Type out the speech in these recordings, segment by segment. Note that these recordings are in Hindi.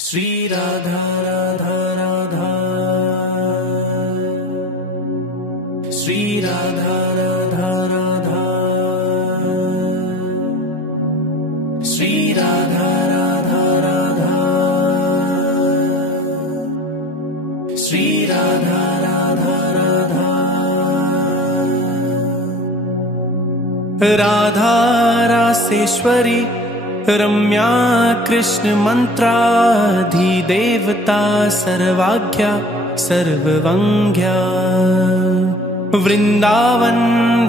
श्री राधा राधा राधा, श्री राधा राधा राधा, श्री राधा राधा राधा, श्री राधा राधा राधा। राधा रासेश्वरी रम्या कृष्ण मंत्राधिदेवता सर्वाज्ञा सर्ववंग्या, वृंदावन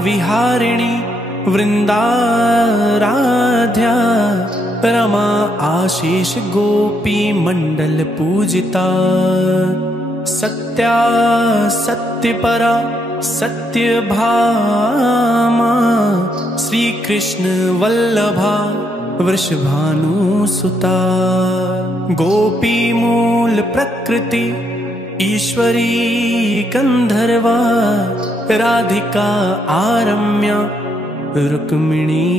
विहारिणी वृंदाराध्या, रमा आशीष गोपी मंडल पूजिता, सत्या सत्यपरा सत्यभामा, श्री कृष्ण वल्लभा वृषभानुसुता, गोपी मूल प्रकृति ईश्वरी गंधर्वा, राधिका आरम्या रुक्मिणी,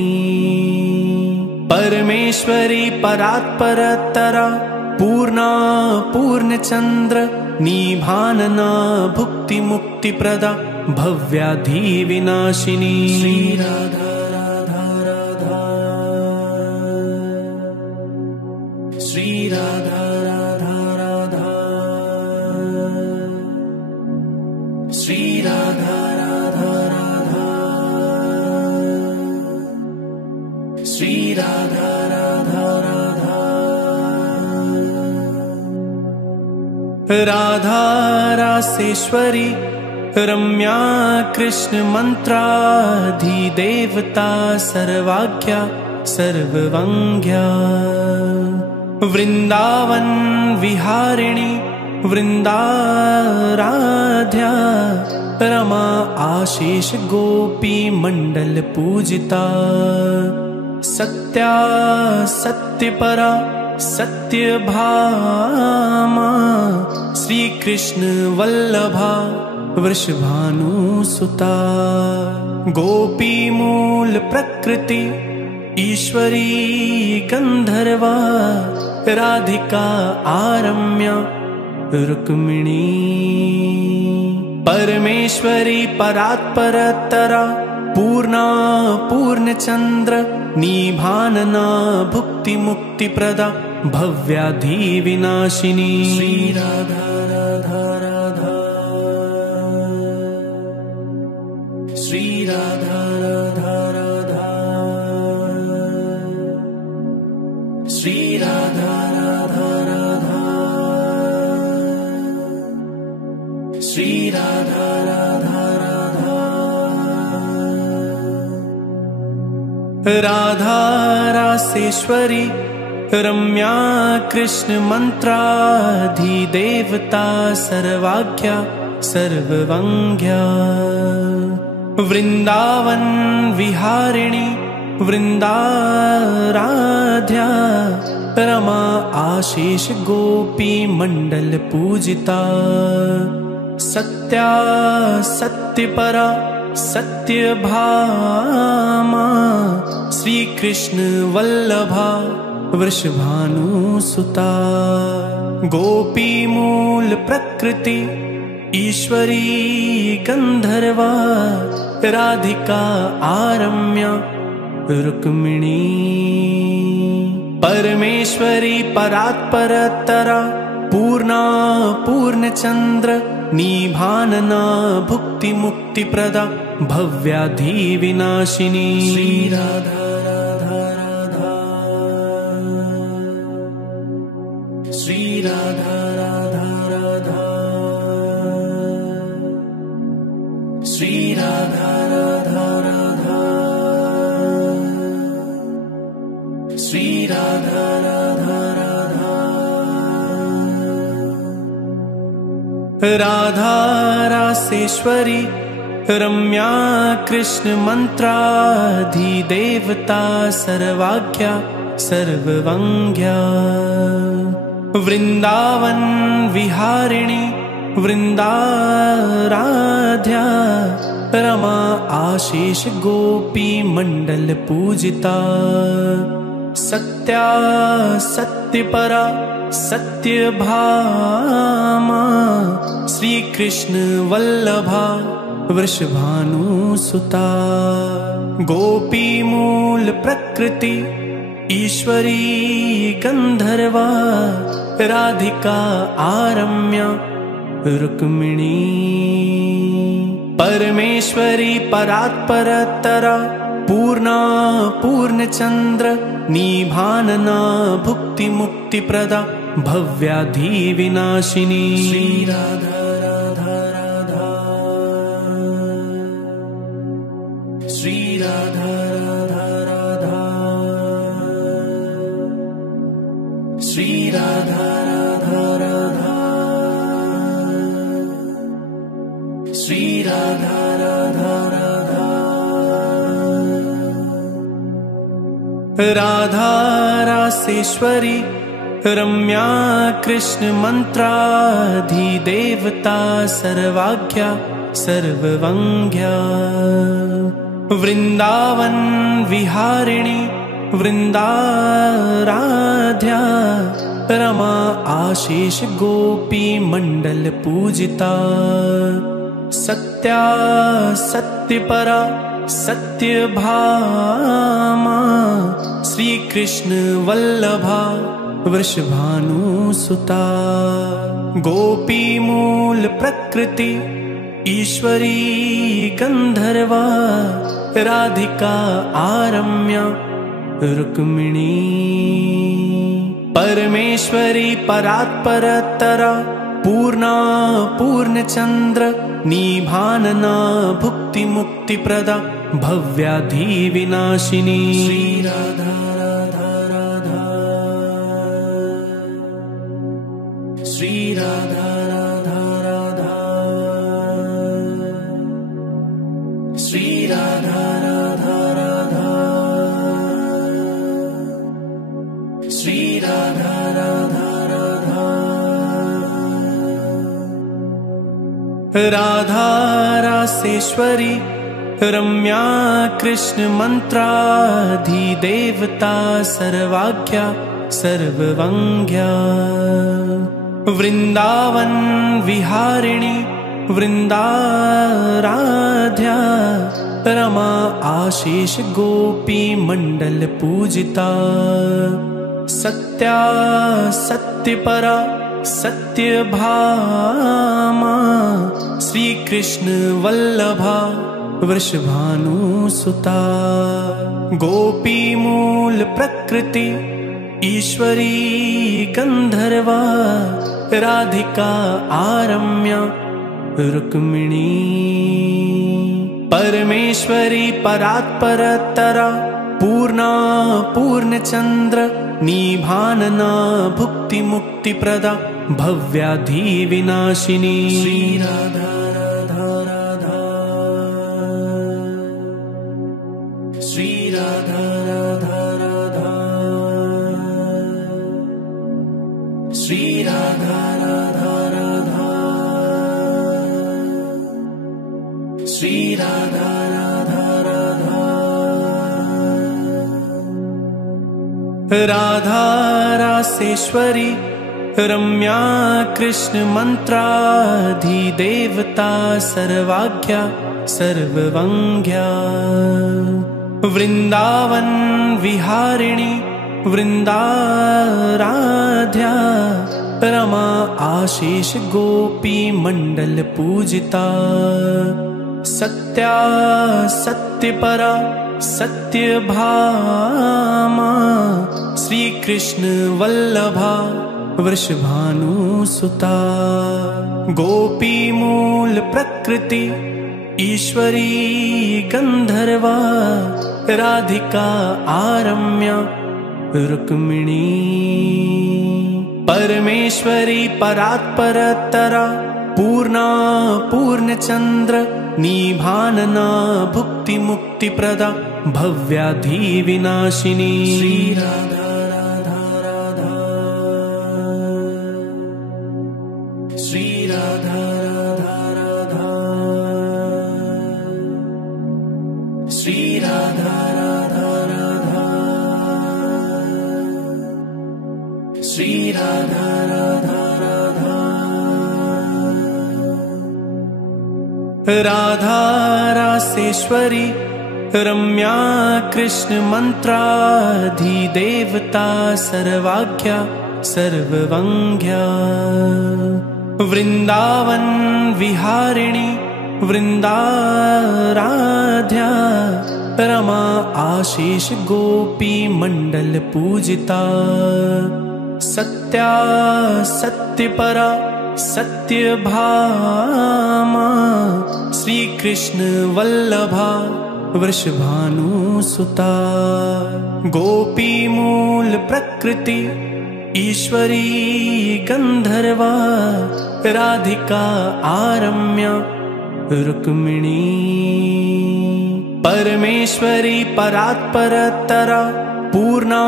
परमेश्वरी परात्परतरा पूर्णा पूर्णचंद्र, निभानना भुक्ति मुक्ति प्रदा भव्याधि विनाशिनी। श्री राधा राधा राधा, श्री राधा राधा राधा, श्री राधा राधा राधा, श्री राधा राधा राधा। राधा रासेश्वरी रम्या कृष्ण मंत्राधिदेवता सर्वाज्ञा सर्ववंग्या, वृंदावन विहारिणी वृंदाराध्या, रमा आशीष गोपी मंडल पूजिता, सत्या सत्यपरा सत्यभामा, श्री कृष्ण वल्लभा वृषभानुसुता, गोपी मूल प्रकृति ईश्वरी गंधर्वा, राधिका आरम्या रुक्मिणी, परमेश्वरी परात्परतरा पूर्णा पूर्णचंद्र, निभानना भुक्ति मुक्ति प्रदा भव्याधि विनाशिनी। श्री राधा राधा राधा, श्री राधा राधा राधा, श्री राधा राधा राधा, श्री राधा राधा राधा। राधा रासेश्वरी रम्या कृष्ण मंत्राधिदेवता सर्वाज्ञा सर्ववंग्या, वृंदावन विहारिणी वृंदाराध्या, रमा आशीष गोपी मंडल पूजिता, सत्या सत्यपरा सत्यभामा, श्री कृष्ण वल्लभा वृषभानुसुता, गोपी मूल प्रकृति ईश्वरी गंधर्वा, राधिका आरम्या रुक्मिणी, परमेश्वरी परात्परतरा पूर्णा पूर्णचंद्र, निभानना भुक्ति मुक्ति प्रदा भव्याधि विनाशिनी। श्री राधा राधा राधा, श्री राधा राधा राधा, श्री राधा राधा राधा, श्री राधा राधा राधा। राधा रासेश्वरी रम्या कृष्ण मंत्राधिदेवता सर्वाज्ञा सर्ववंग्या, वृंदावन विहारिणी वृंदाराध्या, रमा आशीष गोपी मंडल पूजिता, सत्या सत्यपरा सत्यभामा श्री कृष्ण वल्लभा वृषभानुसुता गोपी मूल प्रकृति ईश्वरी गंधर्वा राधिका आरम्या रुक्मिणी परमेश्वरी परात्परतरा पूर्णा पूर्णचंद्र निभानना भुक्ति मुक्ति प्रदा भव्याधि विनाशिनी श्री राधा राधा राधा श्री राधा राधा राधा श्री राधा राधा राधा श्री राधा राधा राधा राधा रासेश्वरी रम्या कृष्ण मंत्राधिदेवता सर्वाज्ञा सर्ववंग्या वृंदावन विहारिणी वृंदाराध्या रमा आशीष गोपी मंडल पूजिता सत्या सत्यपरा सत्यभामा श्री कृष्ण वल्लभा वृषभानुसुता गोपी मूल प्रकृति ईश्वरी गंधर्वा राधिका आरम्या रुक्मिणी परमेश्वरी परात्परतरा पूर्णा पूर्णचंद्र निभानना भुक्ति मुक्ति प्रदा भव्याधि विनाशिनी श्री राधा राधा राधा श्री राधा राधा राधा श्री राधा राधा राधा श्री राधा राधा राधा राधा रासेश्वरी रम्या कृष्ण मंत्राधिदेवता सर्वाज्ञा सर्ववंग्या वृंदावन विहारिणी वृंदाराध्या रमा आशीष गोपी मंडल पूजिता सत्या सत्यपरा सत्यभामा श्री कृष्ण वल्लभा वृषभानुसुता गोपी मूल प्रकृति ईश्वरी गंधर्वा राधिका आरम्या रुक्मिणी परमेश्वरी परात्परतरा पूर्णा पूर्णचंद्र निभानना भुक्ति मुक्ति प्रदा भव्याधि विनाशिनी श्री राधा राधा राधा श्री राधा राधा राधा श्री राधा राधा राधा श्री राधा राधा राधा राधा रासेश्वरी रम्या कृष्ण मंत्राधिदेवता सर्वाज्ञा सर्ववंग्या वृंदावन विहारिणी वृंदाराध्या रमा आशीष गोपी मंडल पूजिता सत्या सत्यपरा सत्यभामा श्री कृष्ण वल्लभा वृषभानुसुता गोपी मूल प्रकृति ईश्वरी गंधर्वा राधिका आरम्या रुक्मिणी परमेश्वरी परात्परतरा पूर्णा पूर्णचंद्र निभानना भुक्ति मुक्ति प्रदा भव्याधि विनाशिनी श्री राधा राधा राधा श्री राधा राधा राधा श्री राधा राधा राधा श्री राधा राधा रासेश्वरी रम्या कृष्ण मंत्राधिदेवता सर्वाख्या सर्ववंग्या वृंदावन विहारिणी वृंदाराध्या रमा आशीष गोपी मंडल पूजिता सत्या सत्यपरा सत्यभामा श्री कृष्ण वल्लभा वृषभानुसुता गोपी मूल प्रकृति ईश्वरी गंधर्वा राधिका आरम्या रुक्मिणी परमेश्वरी परात्परतरा पूर्णा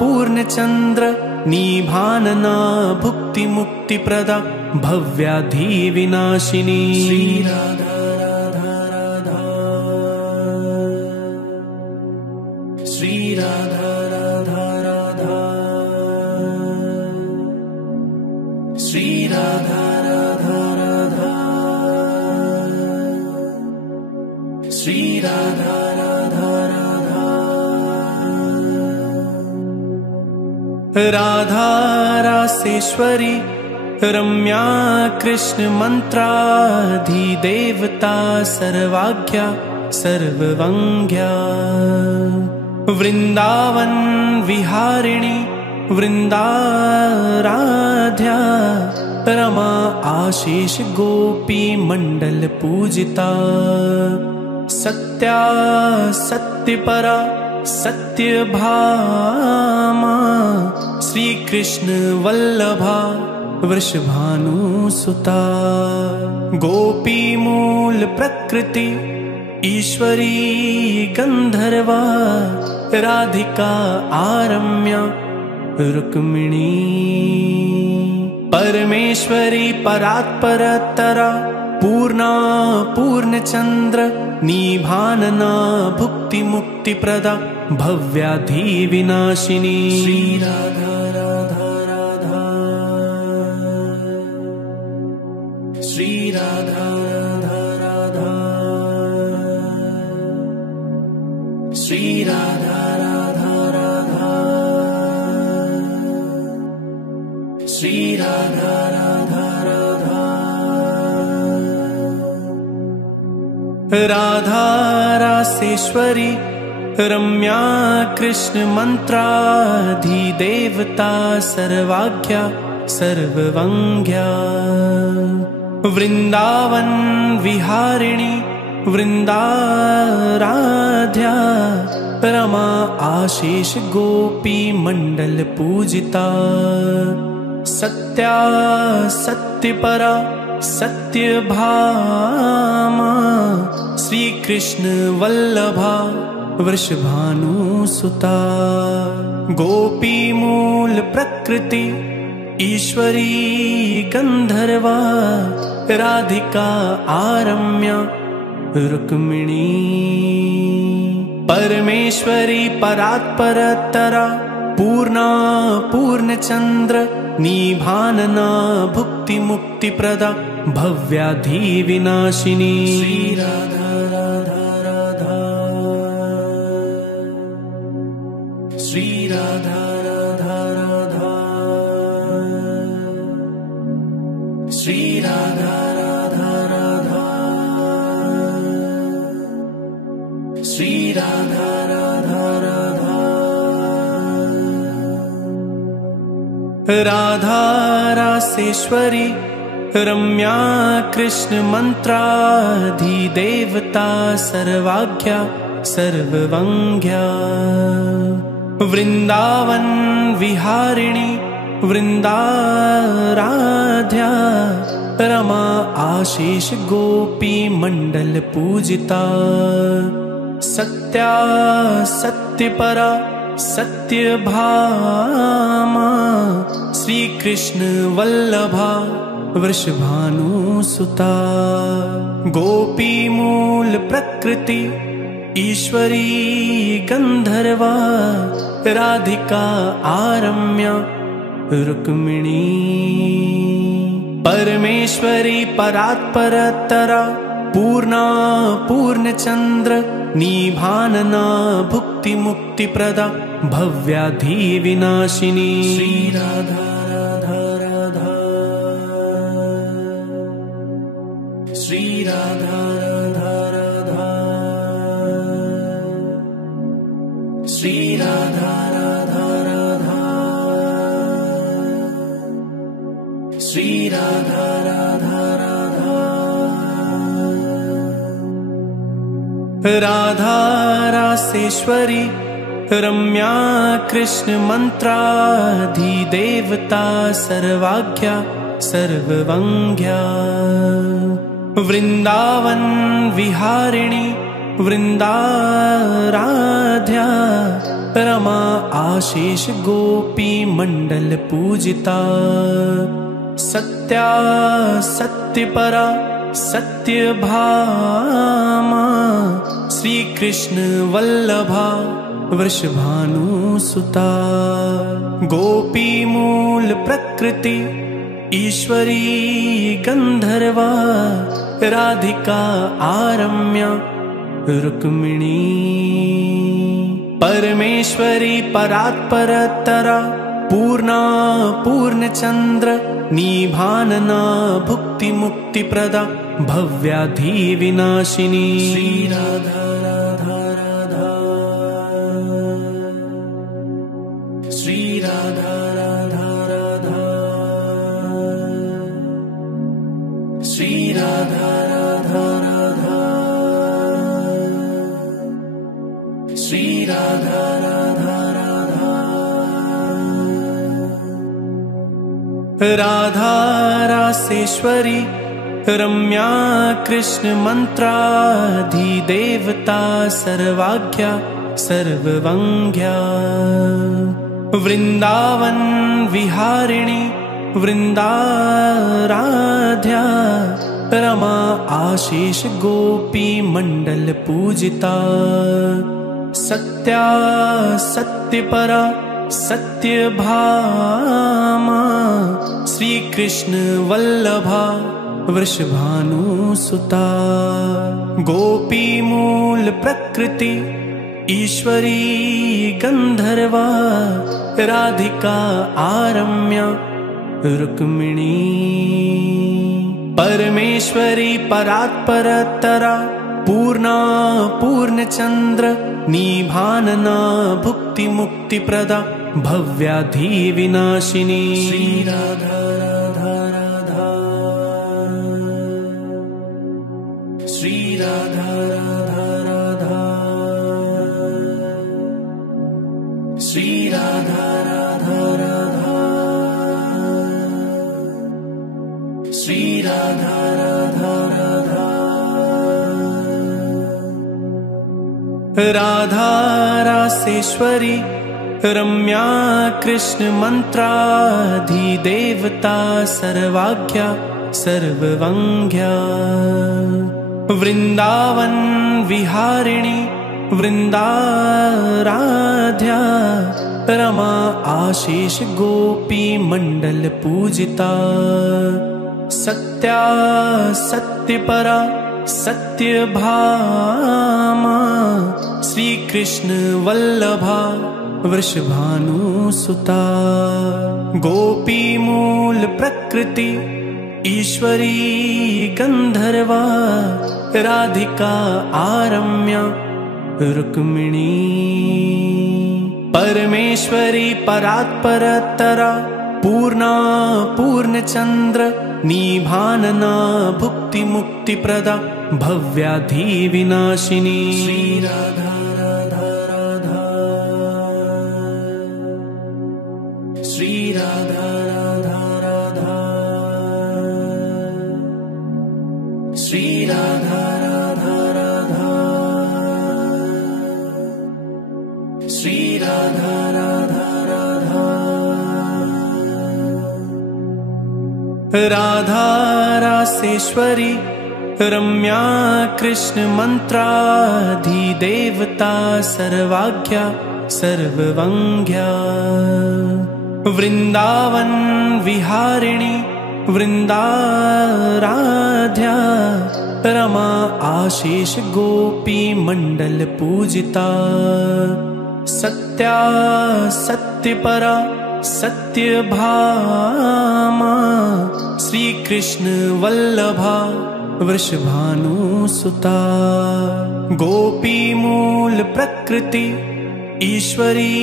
पूर्णचंद्र निभानना भुक्ति मुक्ति प्रदा भव्याधि विनाशिनी श्री राधा राधा राधा श्री राधा राधा राधा श्री राधा राधा राधा श्री राधा राधा राधा राधा रासेश्वरी रम्या कृष्ण मंत्राधिदेवता सर्वाख्या सर्ववंग्या वृंदावन विहारिणी वृंदाराध्या रमा आशीष गोपी मंडल पूजिता सत्या सत्यपरा सत्यभामा श्री कृष्ण वल्लभा वृषभानुसुता गोपी मूल प्रकृति ईश्वरी गंधर्वा राधिका आरम्या रुक्मिणी परमेश्वरी परात्परतरा पूर्णा पूर्णचंद्र निभानना भुक्ति मुक्ति प्रदा भव्याधि विनाशिनी श्री राधा राधा राधा श्री राधा राधा राधा श्री राधा राधा राधा श्री राधा राधा राधा राधा रासेश्वरी रम्या कृष्ण मंत्राधिदेवता सर्वाख्या सर्ववंग्या वृंदावन विहारिणी वृंदाराध्या रमा आशीष गोपी मंडल पूजिता सत्या सत्यपरा सत्यभामा श्री कृष्ण वल्लभा वृषभानुसुता गोपी मूल प्रकृति ईश्वरी गंधर्वा राधिका आरम्या रुक्मिणी परमेश्वरी परात्परतरा पूर्णा पूर्णचंद्र निभानना भुक्ति मुक्ति प्रदा भव्याधि विनाशिनी श्री राधा राधा राधा श्री राधा राधा राधा श्री राधा राधा राधा श्री राधा राधा राधा राधा रासेश्वरी रम्या कृष्ण मंत्राधिदेवता सर्वाख्या सर्ववंग्या वृंदावन विहारिणी वृंदाराध्या रमा आशीष गोपी मंडल पूजिता सत्या सत्यपरा सत्यभामा श्री कृष्ण वल्लभा वृषभानुसुता गोपी मूल प्रकृति ईश्वरी गंधर्वा राधिका आरम्या रुक्मिणी परमेश्वरी परात्परतरा पूर्णा पूर्णचंद्र निभानना भुक्ति मुक्ति प्रदा भव्याधि विनाशिनी श्री राधा राधा राधा श्री राधा राधा राधा श्री राधा राधा राधा श्री राधा राधा राधा राधा रासेश्वरी रम्या कृष्ण मंत्राधिदेवता सर्वाज्ञा सर्ववंग्या वृंदावन विहारिणी वृंदाराध्या रमा आशीष गोपी मंडल पूजिता सत्या सत्यपरा सत्यभामा श्री कृष्ण वल्लभा वृषभानुसुता गोपी मूल प्रकृति ईश्वरी गंधर्वा राधिका आरम्या रुक्मिणी परमेश्वरी परात्परतरा पूर्णा पूर्णचंद्र निभानना भुक्ति मुक्ति प्रदा भव्याधि विनाशिनी श्री राधा राधा राधा श्री राधा राधा राधा श्री राधा राधा राधा श्री राधा राधा राधा राधा रासेश्वरी रम्या कृष्ण मंत्राधिदेवता सर्वाज्ञा सर्ववंग्या वृंदावन विहारिणी वृंदाराध्या रमा आशीष गोपी मंडल पूजिता सत्या सत्यपरा सत्यभामा श्री कृष्ण वल्लभा वृषभानुसुता गोपी मूल प्रकृति ईश्वरी गंधर्वा राधिका आरम्या रुक्मिणी परमेश्वरी परात्परतरा पूर्णा पूर्णचंद्र निभानना भुक्ति मुक्ति प्रदा भव्याधि विनाशिनी श्री राधा राधा राधा श्री राधा राधा राधा श्री राधा राधा राधा श्री राधा राधा राधा राधा रासेश्वरी रम्या कृष्ण मंत्राधिदेवता सर्वाज्ञा सर्ववंग्या वृंदावन विहारिणी वृंदाराध्या रमा आशीष गोपी मंडल पूजिता सत्या सत्यपरा सत्यभामा श्री कृष्ण वल्लभा वृषभानुसुता गोपी मूल प्रकृति ईश्वरी गंधर्वा राधिका आरम्या रुक्मिणी परमेश्वरी परात्परतरा पूर्णा पूर्णचंद्र निभानना भुक्ति मुक्ति प्रदा भव्याधि विनाशिनी श्री राधा राधा राधा श्री राधा राधा राधा श्री राधा राधा राधा श्री राधा राधा राधा राधा रासेश्वरी रम्या कृष्ण मंत्राधिदेवता सर्वाज्ञा सर्ववंग्या वृंदावन विहारिणी वृंदाराध्या रमा आशीष गोपी मंडल पूजिता। सत्या सत्यपरा सत्यभामा श्री कृष्ण वल्लभा वृषभानुसुता। गोपी मूल प्रकृति ईश्वरी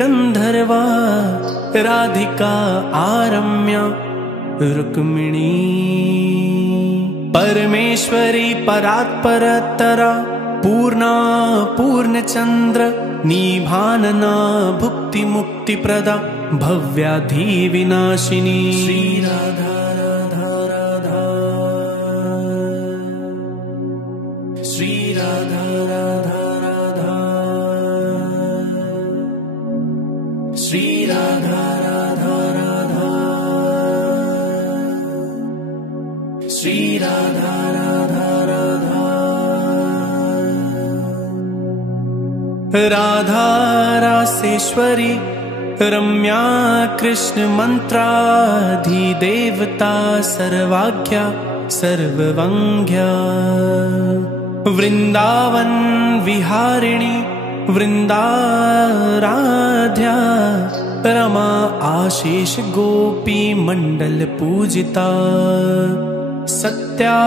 गंधर्वा राधिका आरम्या रुक्मिणी। परमेश्वरी परात्परतरा पूर्णा पूर्णचंद्र निभानना भुक्ति मुक्ति प्रदा भव्याधि विनाशिनी। श्री राधा राधा राधा श्री राधा राधा राधा श्री राधा राधा राधा श्री राधा राधा राधा। राधा रासेश्वरी रम्या कृष्ण मंत्राधिदेवता सर्वाज्ञा सर्ववंग्या। वृंदावन विहारिणी वृंदाराध्या रमा आशीष गोपी मंडल पूजिता। सत्या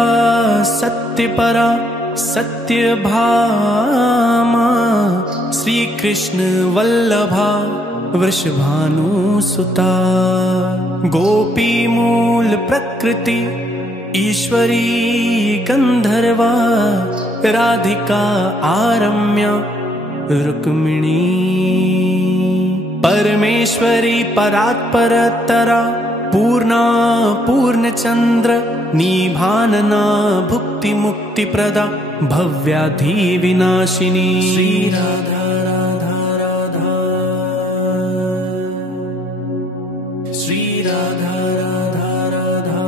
सत्यपरा सत्यभामा श्री कृष्ण वल्लभा वृषभानुसुता। गोपी मूल प्रकृति ईश्वरी गंधर्वा राधिका आरम्या रुक्मिणी। परमेश्वरी परात्परतरा पूर्णा पूर्णचंद्र निभानना भुक्ति मुक्ति प्रदा भव्याधि विनाशिनी। श्री राधा राधा राधा श्री राधा राधा राधा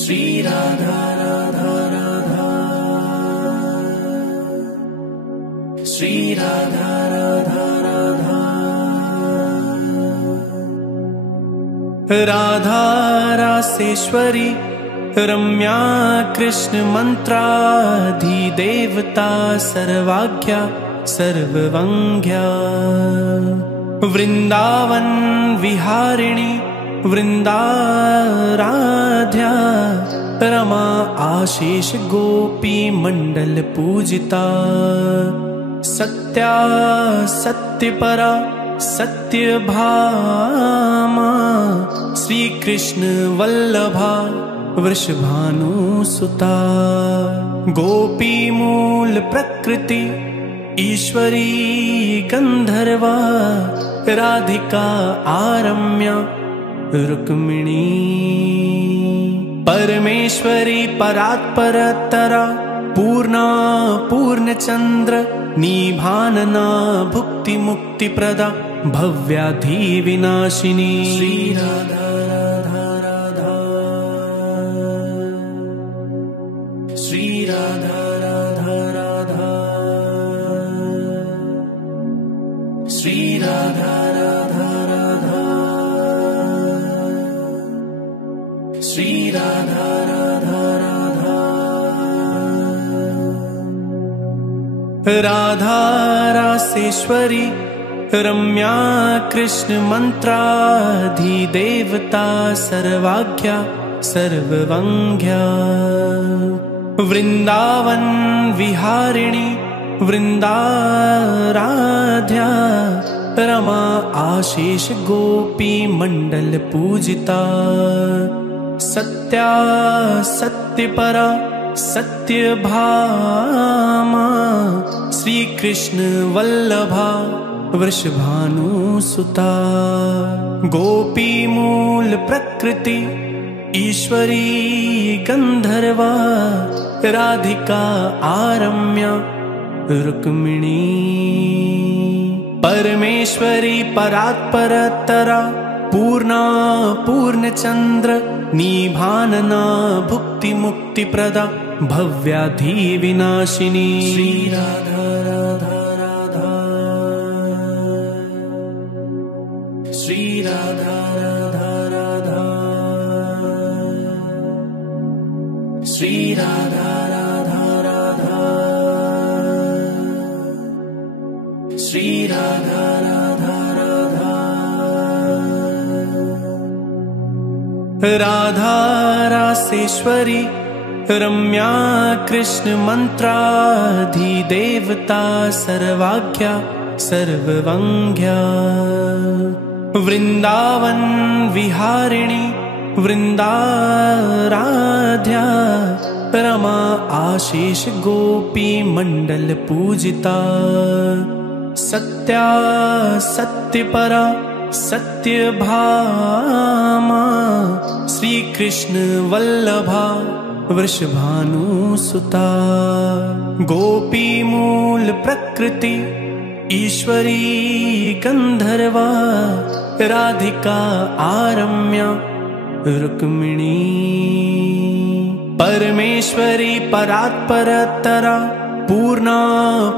श्री राधा राधा राधा श्री राधा राधा राधा। राधा रासेश्वरी रम्या कृष्ण मंत्राधिदेवता सर्वाज्ञा सर्ववंग्या। वृंदावन विहारिणी वृंदाराध्या रमा आशीष गोपी मंडल पूजिता। सत्या सत्यपरा सत्यभामा श्री कृष्ण वल्लभा वृषभानुसुता। गोपी मूल प्रकृति ईश्वरी गंधर्वा राधिका आरम्या रुक्मिणी। परमेश्वरी परात्परतरा पूर्णा पूर्णचंद्र निभानना भुक्ति मुक्ति प्रदा भव्याधि विनाशिनी। श्री राधा राधा राधा श्री राधा राधा राधा श्री राधा राधा राधा श्री राधा राधा राधा। राधा रासेश्वरी रम्या कृष्ण मंत्राधिदेवता सर्वाज्ञा सर्ववंग्या। वृंदावन विहारिणी वृंदाराध्या रमा आशीष गोपी मंडल पूजिता। सत्या सत्यपरा सत्यभामा श्री कृष्ण वल्लभा वृषभानुसुता। गोपी मूल प्रकृति ईश्वरी गंधर्वा राधिका आरम्या रुक्मिणी। परमेश्वरी परात्परतरा पूर्णा पूर्णचंद्र निभानना भुक्ति मुक्ति प्रदा भव्याधि विनाशिनी। श्री राधा राधा राधा श्री राधा राधा राधा श्री राधा राधा राधा, श्री राधा राधा राधा, राधा रासेश्वरी रम्या कृष्ण मंत्राधिदेवता सर्वाज्ञा सर्ववंग्या, वृंदावन विहारिणी वृंदाराध्या, रमा आशीष गोपी मंडल पूजिता, सत्या सत्यपरा सत्यभामा, श्री कृष्ण वल्लभा वृषभानुसुता, गोपी मूल प्रकृति ईश्वरी गंधर्वा, राधिका आरम्या रुक्मिणी, परमेश्वरी परात्परतरा पूर्णा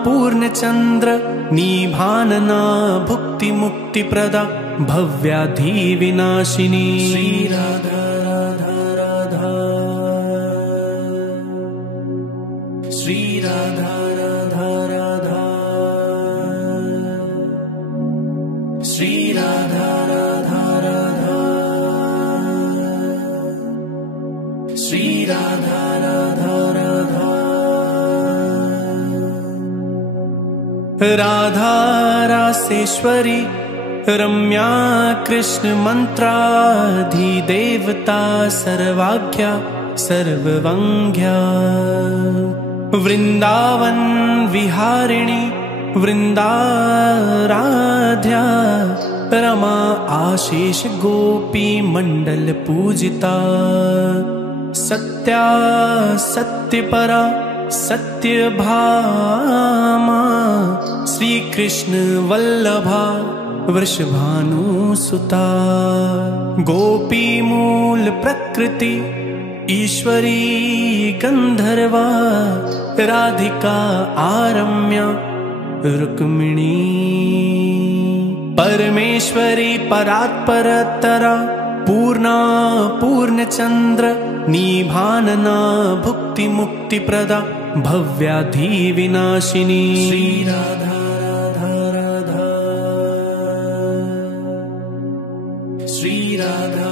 पूर्णचंद्र, निभानना भुक्ति मुक्ति प्रदा, भव्याधि विनाशिनी, श्री राधा राधा राधा, श्री राधा राधा राधा, श्री राधा राधा राधा, श्री राधा राधा राधा, राधा रासेश्वरी रम्या कृष्ण मंत्राधिदेवता सर्वाज्ञा सर्ववंग्या, वृंदावन विहारिणी वृंदाराध्या, रमा आशीष गोपी मंडल पूजिता, सत्या सत्यपरा सत्यभामा, श्री कृष्ण वल्लभा वृषभानुसुता, गोपी मूल प्रकृति ईश्वरी गंधर्वा, राधिका आरम्या रुक्मिणी, परमेश्वरी परात्परतरा पूर्णा पूर्णचंद्र, निभानना भुक्ति मुक्ति प्रदा, भव्याधि विनाशिनी, श्री राधा राधा राधा, श्री राधा